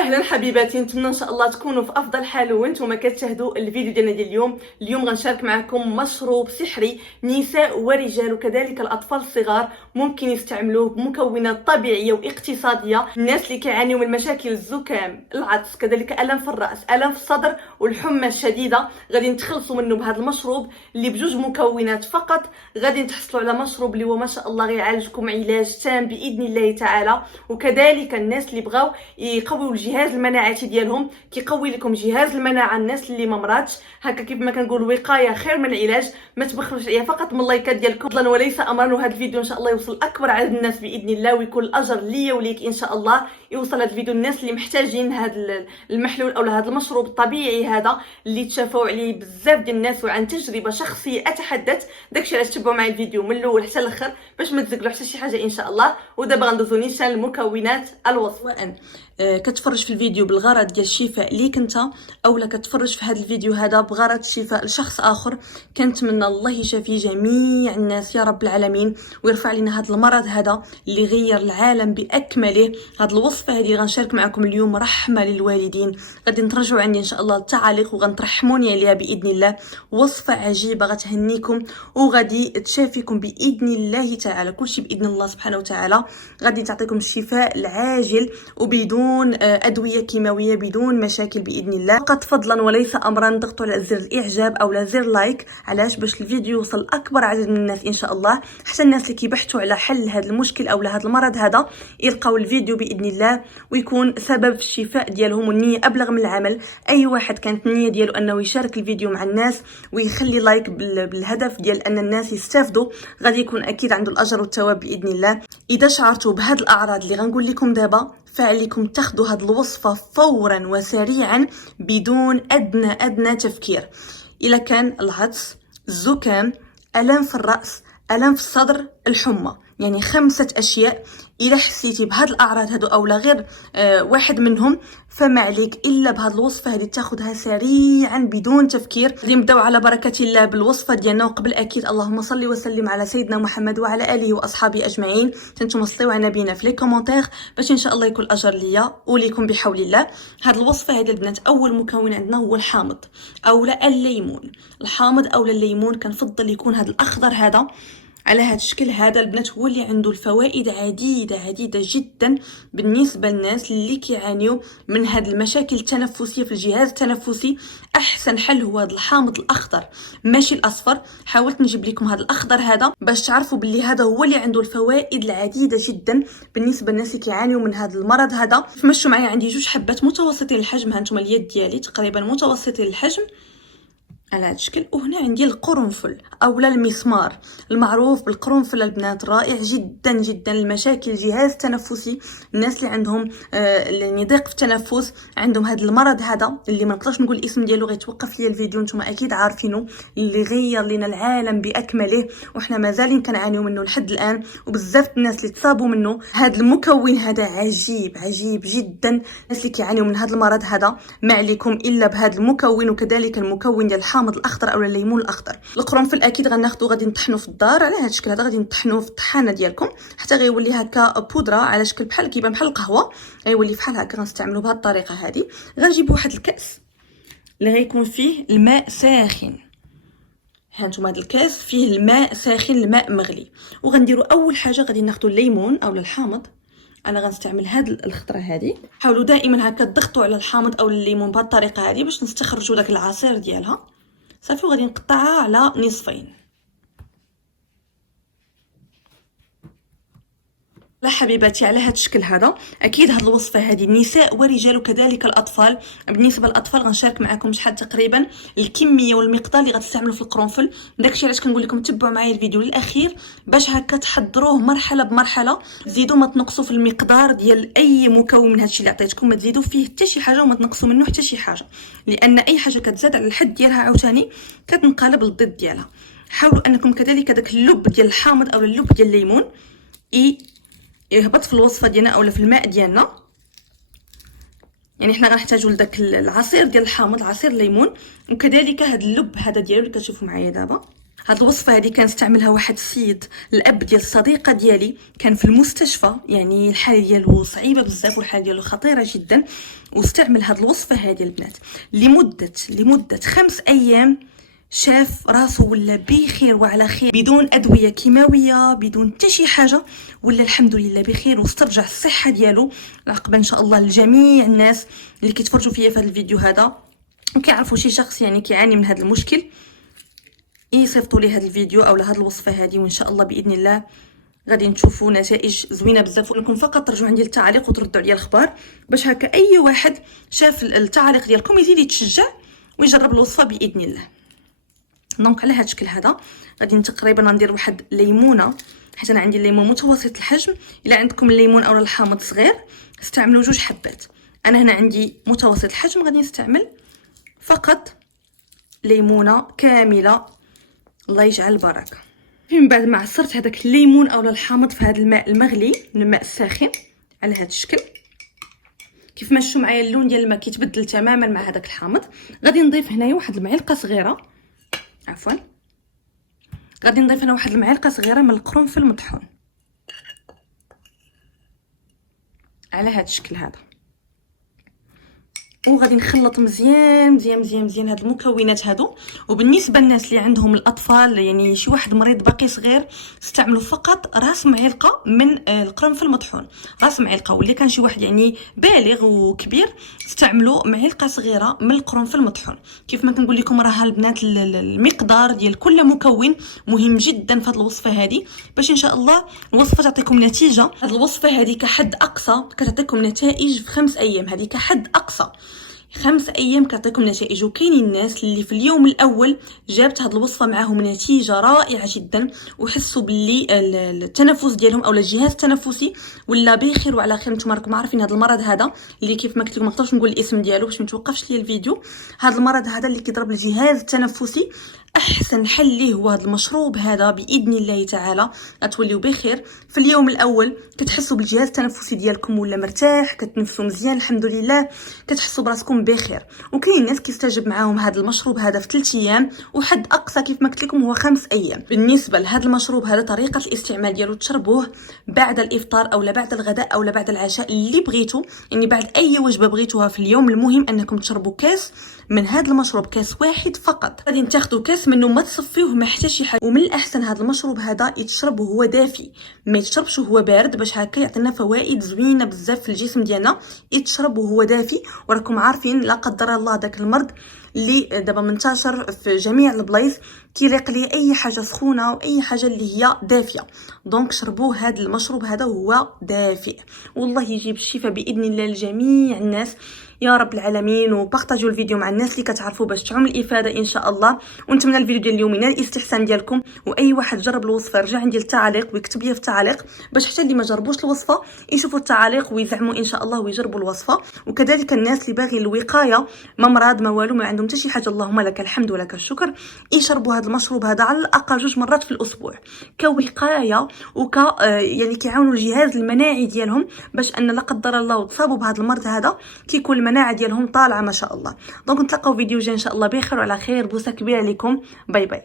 اهلا حبيباتي، نتمنى ان شاء الله تكونوا في افضل حال وانتم كتشاهدوا الفيديو ديالنا ديال اليوم غنشارك معكم مشروب سحري نساء ورجال وكذلك الاطفال الصغار ممكن يستعملوه بمكونات طبيعيه واقتصاديه. الناس اللي كيعانيوا من مشاكل الزكام، العطس، كذلك الم في الراس، الم في الصدر والحمى الشديده، غادي نتخلصوا منه بهذا المشروب اللي بجوج مكونات فقط غادي تحصلوا على مشروب اللي هو ما شاء الله غيعالجكم علاج تام باذن الله تعالى. وكذلك الناس اللي بغاو يقويوا الجهاز المناعي ديالهم كيقوي لكم جهاز المناعه. الناس اللي ما مراتش هكا كيف ما كنقول وقايه خير من العلاج. ما تبخلوش عليا فقط من اللايكات ديالكم فضلا وليس امرا، وهذا الفيديو ان شاء الله يوصل اكبر عدد الناس باذن الله، ويكون الاجر ليا وليك ان شاء الله. يوصل هذا الفيديو الناس اللي محتاجين هذا المحلول او هذا المشروب الطبيعي هذا اللي تشافوا عليه بزاف ديال الناس، وعن تجربه شخصيه اتحدث. داكشي علاش تبعوا معايا الفيديو من الاول حتى الاخر باش ما تزقلوا حتى شي حاجه ان شاء الله. ودابا غندوزو نيشان المكونات الوصف. وان كتفرج في الفيديو بالغرض ديال الشفاء ليك انت، اولا كتفرج في هذا الفيديو هذا بغرض الشفاء لشخص اخر، كنتمنى الله يشافي جميع الناس يا رب العالمين، ويرفع لنا هذا المرض هذا اللي غير العالم باكمله. هذه الوصفه هذه غنشارك معكم اليوم رحمه للوالدين، غادي نترجعوا عندي ان شاء الله التعاليق وغنترحموني عليها باذن الله. وصفه عجيبه غتهنيكم وغادي تشافيكم باذن الله تعالى، كلشي باذن الله سبحانه وتعالى. غادي تعطيكم الشفاء العاجل وبدون ادويه كيماويه، بدون مشاكل باذن الله. فقط فضلا وليس امرا ضغطوا على زر الاعجاب او على زر لايك، علاش؟ باش الفيديو يوصل اكبر عدد من الناس ان شاء الله، حتى الناس اللي كيبحثوا على حل هذا المشكل او لهذا المرض هذا يلقاو الفيديو باذن الله ويكون سبب في الشفاء ديالهم. والنيه ابلغ من العمل. اي واحد كانت النيه ديالو انه يشارك الفيديو مع الناس ويخلي لايك بالهدف ديال ان الناس يستافدوا، غادي يكون اكيد عنده الاجر والثواب باذن الله. اذا شعرتوا بهذه الاعراض اللي غنقول لكم دابا، فعليكم تاخذوا هذه الوصفه فورا وسريعا بدون ادنى تفكير. الا كان العطس، الزكام، الم في الراس، الم في الصدر، الحمى، يعني 5 اشياء. الا حسيتي بهاد الاعراض هادو او لا غير واحد منهم، فما عليك الا بهاد الوصفه هذه تاخذها سريعا بدون تفكير. غادي نبداو على بركه الله بالوصفه ديالنا. وقبل اكيد اللهم صل وسلم على سيدنا محمد وعلى اله واصحابه اجمعين. نتوما صليو على نبينا في لي كومونتير باش ان شاء الله يكون الاجر ليا وليكم بحول الله. هاد الوصفه هذه البنات اول مكون عندنا هو الحامض اولا الليمون. الحامض اولا الليمون كنفضل يكون هذا الاخضر هذا على هذا الشكل هذا البنات، هو اللي عنده الفوائد عديده جدا بالنسبه للناس اللي كيعانيوا من هذه المشاكل التنفسيه في الجهاز التنفسي. احسن حل هو هذا الحامض الاخضر ماشي الاصفر. حاولت نجيب لكم هذا الاخضر هذا باش تعرفوا باللي هذا هو اللي عنده الفوائد العديده جدا بالنسبه للناس اللي كيعانيوا من هذا المرض هذا. تمشوا معايا، عندي 2 حبات متوسطين الحجم، هانتوما اليد ديالي تقريبا متوسطين الحجم على هذا الشكل. وهنا عندي القرنفل اولا المسمار المعروف بالقرنفل البنات، رائع جدا لمشاكل الجهاز التنفسي. الناس اللي عندهم يعني ضيق في التنفس، عندهم هذا المرض هذا اللي ما نقدرش نقول الاسم ديالو، غيتوقف لي الفيديو، نتوما اكيد عارفينه، اللي غير لنا العالم باكمله وحنا مازالين كنعانيو منه لحد الان، وبزاف الناس اللي تصابوا منه. هذا المكون هذا عجيب جدا. الناس اللي كيعانيو من هذا المرض هذا ما عليكم الا بهذا المكون، وكذلك المكون ديال الحامض الاخضر او الليمون الاخضر. القرنفل اكيد غناخذو غادي نطحنو في الدار على هذا الشكل هذا، غادي نطحنوه في الطحانه ديالكم حتى غيولي هكا بودره على شكل بحال كيبان بحال القهوه، غيولي بحال هكا. غنستعملوا بهذه الطريقه هذه. غنجيب واحد الكاس اللي غيكون فيه الماء ساخن. هانتوما هذا الكاس فيه الماء ساخن، الماء مغلي. وغنديروا اول حاجه غادي ناخذوا الليمون او الحامض. انا غنستعمل هاد الخضره هذه. حاولوا دائما هكا تضغطوا على الحامض او الليمون بهذه الطريقه هذه باش نستخرجوا داك العصير ديالها. صافي، وغادي نقطعها على نصفين. لا حبيباتي، على هذا الشكل هذا. اكيد هذه الوصفه هذه نساء ورجال وكذلك الاطفال. بالنسبه للاطفال غنشارك معكم شحال تقريبا الكميه والمقدار اللي غتستعملوا في القرنفل. داكشي علاش كنقول لكم تبعوا معايا الفيديو للاخير باش هكا تحضروه مرحله بمرحله. زيدوا ما تنقصوا في المقدار ديال اي مكون من هادشي اللي عطيتكم، ما تزيدوا فيه حتى شي حاجه وما تنقصوا منه حتى شي حاجه، لان اي حاجه كتزاد على الحد ديالها عاوتاني كتنقلب للضد ديالها. حاولوا انكم كذلك داك اللب ديال الحامض او اللب ديال الليمون يهبط في الوصفه ديالنا اولا في الماء ديالنا. يعني حنا غنحتاجوا لذاك العصير ديال الحامض، عصير الليمون، وكذلك هذا اللب هذا ديالو اللي كتشوفوا معايا دابا. هاد الوصفه هذه كنستعملها واحد السيد الاب ديال الصديقه ديالي، كان في المستشفى، يعني الحاله ديالو صعيبه بزاف والحاله ديالو خطيره جدا، واستعمل هاد الوصفه هذه البنات لمده 5 ايام، شاف راسو ولا بخير وعلى خير، بدون ادويه كيماويه، بدون حتى شي حاجه، ولا الحمد لله بخير واسترجع الصحه ديالو. العقبه ان شاء الله لجميع الناس اللي كيتفرجوا فيا في هذا الفيديو هذا وكيعرفوا شي شخص يعني كيعاني من هذا المشكل، يصيفطوا لي هذا الفيديو او لهاد الوصفه هذه، وان شاء الله باذن الله غادي نشوفوا نتائج زوينه بزاف. ولكم فقط ترجعوا عندي التعليق وتردوا عليا الخبر، باش هكا اي واحد شاف التعليق ديالكم يزيد يتشجع ويجرب الوصفه باذن الله. دونك على هذا الشكل هذا غادي تقريبا ندير واحد ليمونه، حيت انا عندي الليمون متوسط الحجم. الا عندكم الليمون او الحامض صغير استعملوا 2 حبات، انا هنا عندي متوسط الحجم، غادي نستعمل فقط ليمونه كامله. الله يجعل البركه. من بعد ما عصرت هذاك الليمون او الحامض في هذا الماء المغلي من الماء الساخن على هذا الشكل، كيف ما شفتوا معايا اللون ديال الماء كيتبدل تماما مع هذاك الحامض، غادي نضيف هنايا واحد المعلقه صغيره، غادي نضيف هنا واحد المعلقه صغيره من القرنفل مطحون على هذا الشكل هذا، وغادي نخلط مزيان مزيان مزيان مزيان هاد المكونات هادو. وبالنسبه للناس اللي عندهم الاطفال، يعني شي واحد مريض باقي صغير، استعملوا فقط راس معلقه من القرنفل مطحون، راس معلقه. واللي كان شي واحد يعني بالغ وكبير استعملوا معلقه صغيره من القرنفل مطحون. كيف ما كنقول لكم راه البنات المقدار ديال كل مكون مهم جدا في هذه الوصفه هذه، باش ان شاء الله الوصفه تعطيكم نتيجه. هذه الوصفه هذه كحد اقصى كتعطيكم نتائج في 5 ايام، هذه كحد اقصى 5 ايام كتعطيكم نتائج. وكاينين الناس اللي في اليوم الاول جابت هذه الوصفه معاهم نتيجه رائعه جدا، وحسوا باللي التنفس ديالهم او الجهاز التنفسي ولا بخير وعلى خير. نتوما راكم عارفين هذا المرض هذا اللي كيف ما قلت لكم ما نقدرش نقول الاسم ديالو باش ما توقفش لي الفيديو. هذا المرض هذا اللي كيضرب الجهاز التنفسي، احسن حل ليه هو هذا المشروب هذا باذن الله تعالى. غتوليو بخير في اليوم الاول، كتحسوا بالجهاز التنفسي ديالكم ولا مرتاح، كتنفسوا مزيان الحمد لله، كتحسوا براسكم بخير. وكاين ناس كيستجب معاهم هذا المشروب هذا في 3 ايام، وحد اقصى كيف ما قلت لكم هو 5 ايام. بالنسبه لهذا المشروب هذا طريقه الاستعمال ديالو تشربوه بعد الافطار او بعد الغداء او بعد العشاء اللي بغيتو، يعني بعد اي وجبه بغيتوها في اليوم. المهم انكم تشربوا كاس من هذا المشروب، كاس واحد فقط. غادي تاخذوا كاس منه، ما تصفيوه ما حتى شي حاجه. ومن الاحسن هذا المشروب هذا يتشرب وهو دافي، ما يتشربش وهو بارد، باش هكا يعطينا فوائد زوينه بزاف في الجسم ديالنا. يتشرب وهو دافي. وراكم عارفين لا قدر الله داك المرض اللي دابا منتشر في جميع البلايص، كيريق لي اي حاجه سخونه واي حاجه اللي هي دافيه. دونك شربوه هذا المشروب هذا وهو دافئ، والله يجيب الشفاء باذن الله لجميع الناس يا رب العالمين. وبارطاجيو الفيديو مع الناس اللي كتعرفوا باش تعم الافاده ان شاء الله. ونتمنى الفيديو ديال اليوم ينال الاستحسان ديالكم، واي واحد جرب الوصفه يرجع عندي التعليق ويكتب لي في التعليق، باش حتى اللي ما جربوش الوصفه يشوفوا التعليق ويزعموا ان شاء الله ويجربوا الوصفه. وكذلك الناس اللي باغي الوقايه، ما مرض ما والو، ما عندهم حتى شي حاجه، اللهم لك الحمد ولك الشكر، يشربوا هذا المشروب هذا على الاقل 2 مرات في الاسبوع كوقايه يعني كيعاونوا الجهاز المناعي ديالهم، باش ان لا قدر الله تصابوا بهذا المرض هذا كيكون المناعه ديالهم طالعه ما شاء الله. دونك نتلاقاو فيديو جاي ان شاء الله بخير وعلى خير. بوسه كبيره لكم، باي باي.